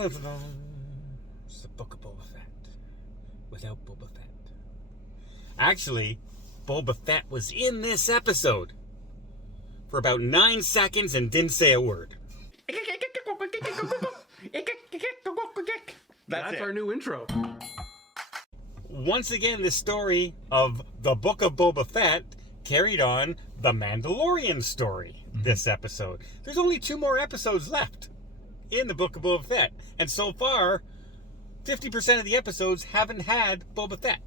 It's the Book of Boba Fett. Without Boba Fett. Actually, Boba Fett was in this episode for about 9 seconds and didn't say a word. That's our new intro. Once again, the story of the Book of Boba Fett carried on the Mandalorian story this episode. There's only 2 more episodes left in the Book of Boba Fett. And so far, 50% of the episodes haven't had Boba Fett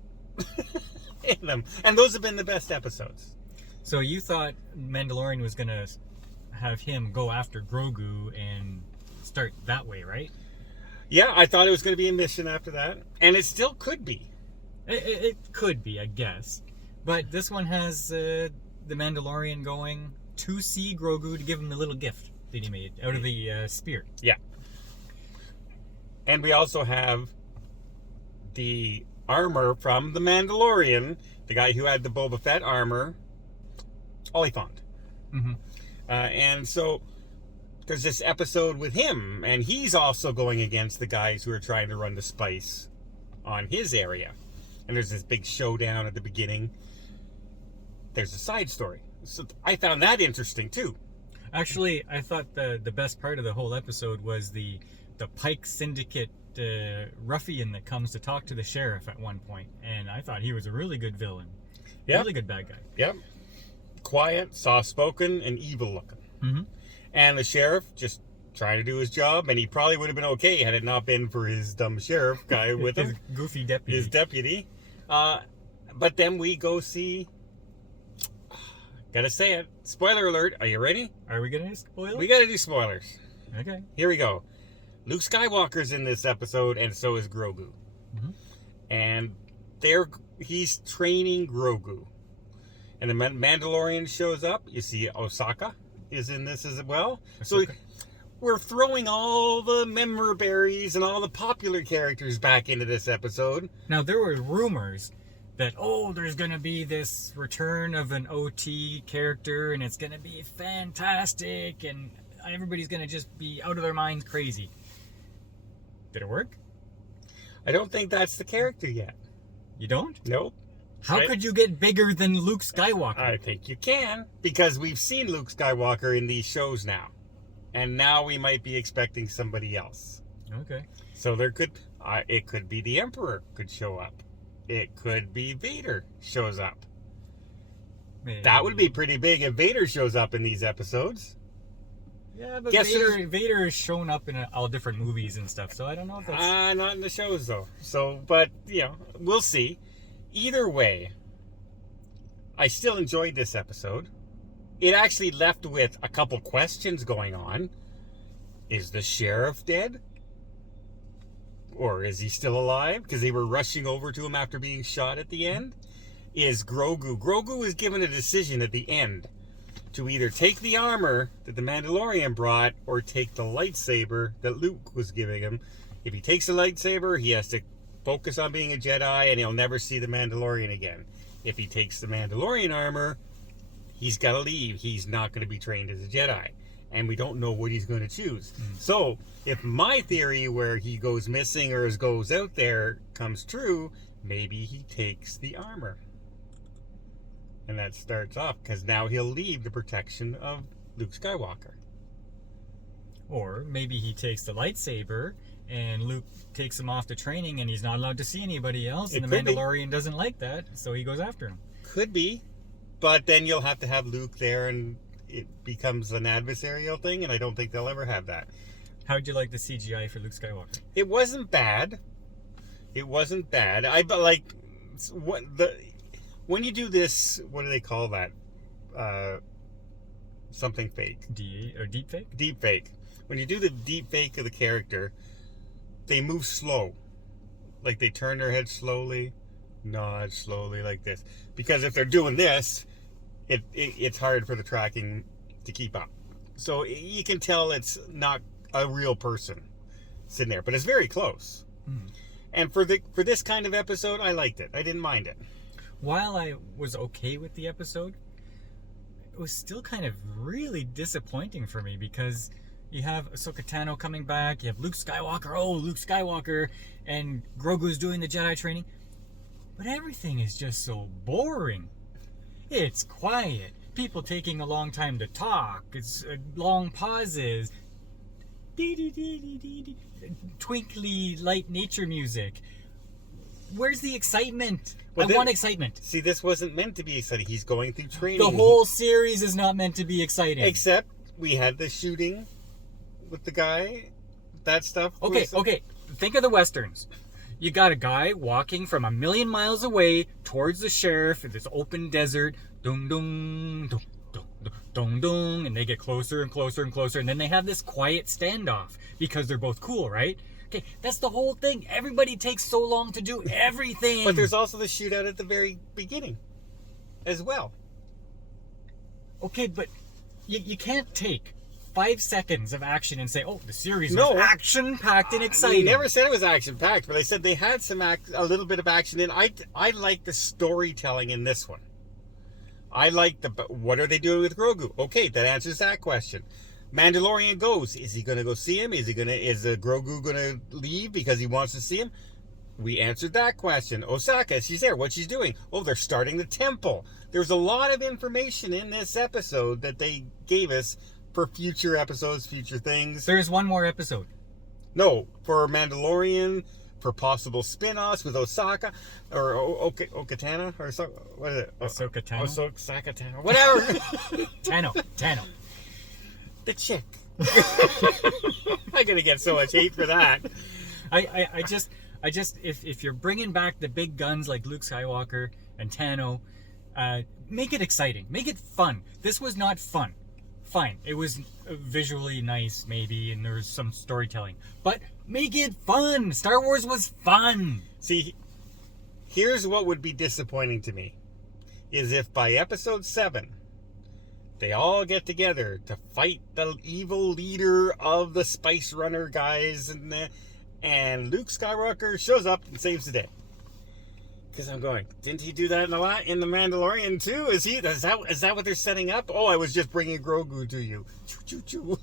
in them. And those have been the best episodes. So you thought Mandalorian was going to have him go after Grogu and start that way, right? Yeah, I thought it was going to be a mission after that. And it still could be. It could be, I guess. But this one has the Mandalorian going to see Grogu to give him a little gift that he made out of the spear. Yeah. And we also have the armor from the Mandalorian, the guy who had the Boba Fett armor, Oliphant. Mm-hmm. And so there's this episode with him, and he's also going against the guys who are trying to run the spice on his area. And there's this big showdown at the beginning. There's a side story. So I found that interesting too. Actually, I thought the best part of the whole episode was the Pike Syndicate ruffian that comes to talk to the sheriff at one point. And I thought he was a really good villain. Yep. Really good bad guy. Yep. Quiet, soft-spoken, and evil-looking. Mm-hmm. And the sheriff just trying to do his job, and he probably would have been okay had it not been for his dumb sheriff guy with his him. goofy deputy. His deputy. But then we go see... Gotta say it. Spoiler alert. Are you ready? Are we going to spoil? We gotta do spoilers. Okay. Here we go. Luke Skywalker's in this episode, and so is Grogu. Mm-hmm. And he's training Grogu. And the Mandalorian shows up. You see Osaka is in this as well. Ahsoka. So we're throwing all the memorabilities and all the popular characters back into this episode. Now, there were rumors that, there's going to be this return of an OT character, and it's going to be fantastic, and everybody's going to just be out of their minds crazy. Did it work? I don't think that's the character yet. You don't? Nope. How could you get bigger than Luke Skywalker? I think you can, because we've seen Luke Skywalker in these shows now. And now we might be expecting somebody else. Okay. So it could be the Emperor could show up. It could be Vader shows up. Maybe. That would be pretty big if Vader shows up in these episodes. Yeah, but Guess Vader has shown up in all different movies and stuff, so I don't know if that's... Not in the shows, though. So, but, we'll see. Either way, I still enjoyed this episode. It actually left with a couple questions going on. Is the sheriff dead? Or is he still alive? Because they were rushing over to him after being shot at the end. Is Grogu... Grogu was given a decision at the end to either take the armor that the Mandalorian brought or take the lightsaber that Luke was giving him. If he takes the lightsaber, he has to focus on being a Jedi and he'll never see the Mandalorian again. If he takes the Mandalorian armor, he's got to leave. He's not going to be trained as a Jedi. And we don't know what he's going to choose. So, if my theory where he goes missing or goes out there comes true, maybe he takes the armor. And that starts off, because now he'll leave the protection of Luke Skywalker. Or maybe he takes the lightsaber and Luke takes him off to training and he's not allowed to see anybody else. And the Mandalorian doesn't like that, so he goes after him. Could be. But then you'll have to have Luke there and it becomes an adversarial thing, and I don't think they'll ever have that. How'd you like the CGI for Luke Skywalker? It wasn't bad. When you do this, what do they call that? Something fake. Deep fake? Deep fake. When you do the deep fake of the character, they move slow. Like they turn their head slowly, nod slowly like this. Because if they're doing this, it's hard for the tracking to keep up. So you can tell it's not a real person sitting there, but it's very close. Mm. And for this kind of episode, I liked it. I didn't mind it. While I was okay with the episode, it was still kind of really disappointing for me because You have Ahsoka Tano coming back. You have Luke Skywalker. Oh, Luke Skywalker. And Grogu's doing the Jedi training. But everything is just so boring. It's quiet. People taking a long time to talk. It's long pauses. Twinkly light nature music. Where's the excitement? Well, I want excitement. See, this wasn't meant to be exciting. He's going through training. The whole series is not meant to be exciting. Except we had the shooting with the guy. That stuff. Okay. Think of the Westerns. You got a guy walking from 1,000,000 miles away towards the sheriff in this open desert. Dung, dung, dung, dung, dung, dung, and they get closer and closer and closer, and then they have this quiet standoff because they're both cool, right? Okay, that's the whole thing. Everybody takes so long to do everything. But there's also the shootout at the very beginning as well. Okay, but you can't take 5 seconds of action and say, oh, the series was No. action-packed and exciting. I never said it was action-packed, but I said they had a little bit of action in. I like the storytelling in this one. I like what are they doing with Grogu? Okay, that answers that question. Mandalorian goes. Is he going to go see him? Is Grogu going to leave because he wants to see him? We answered that question. Osaka, she's there. What's she doing? Oh, they're starting the temple. There's a lot of information in this episode that they gave us for future episodes, future things. There's one more episode. No, for Mandalorian, for possible spin-offs with Osaka, or Okatana, or so, what is it? Ahsoka Tano? Osaka Tano. Whatever. Tano. The chick. I'm going to get so much hate for that. I just, if you're bringing back the big guns like Luke Skywalker and Tano, make it exciting. Make it fun. This was not fun. Fine, it was visually nice maybe, and there was some storytelling, but make it fun. Star Wars was fun. See, here's what would be disappointing to me, is if by episode 7 they all get together to fight the evil leader of the Spice Runner guys, and Luke Skywalker shows up and saves the day. Because I'm going, didn't he do that in the Mandalorian too? Is that what they're setting up? Oh, I was just bringing Grogu to you. Choo choo choo.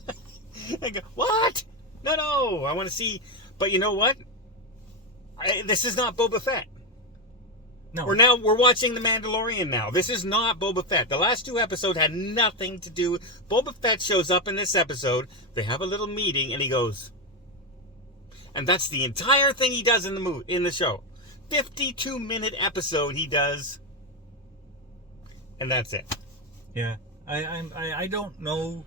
I go, what? No, I want to see. But you know what? This is not Boba Fett. No, We're watching the Mandalorian now. This is not Boba Fett. The last 2 episodes had nothing to do. Boba Fett shows up in this episode. They have a little meeting, and he goes, and that's the entire thing he does in the show. 52-minute episode he does, and that's it. Yeah, I don't know.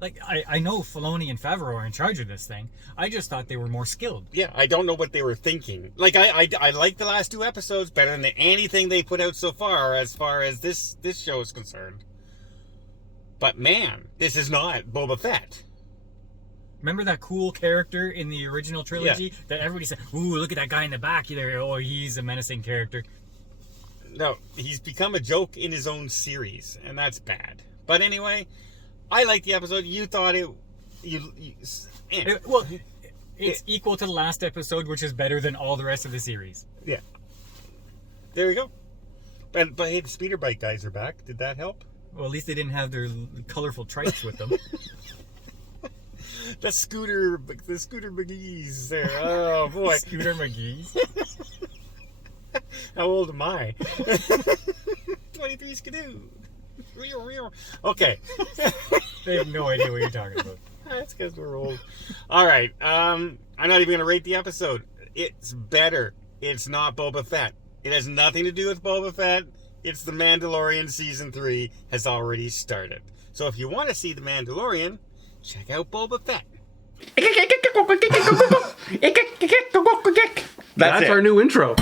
Like, I know Filoni and Favreau are in charge of this thing. I just thought they were more skilled. Yeah, I don't know what they were thinking. Like, I like the last 2 episodes better than anything they put out so far as this show is concerned. But man, this is not Boba Fett. Remember that cool character in the original trilogy that everybody said, ooh, look at that guy in the back. He's a menacing character. No, he's become a joke in his own series, and that's bad. But anyway, I like the episode. You thought It's equal to the last episode, which is better than all the rest of the series. Yeah. There you go. But hey, the speeder bike guys are back. Did that help? Well, at least they didn't have their colorful trikes with them. The scooter McGee's there. Oh boy. Scooter McGee's. How old am I? 23 Skidoo. Okay. They have no idea what you're talking about. That's because we're old. All right. I'm not even going to rate the episode. It's better. It's not Boba Fett. It has nothing to do with Boba Fett. It's the Mandalorian season 3 has already started. So if you want to see the Mandalorian, check out Boba Fett. That's our new intro.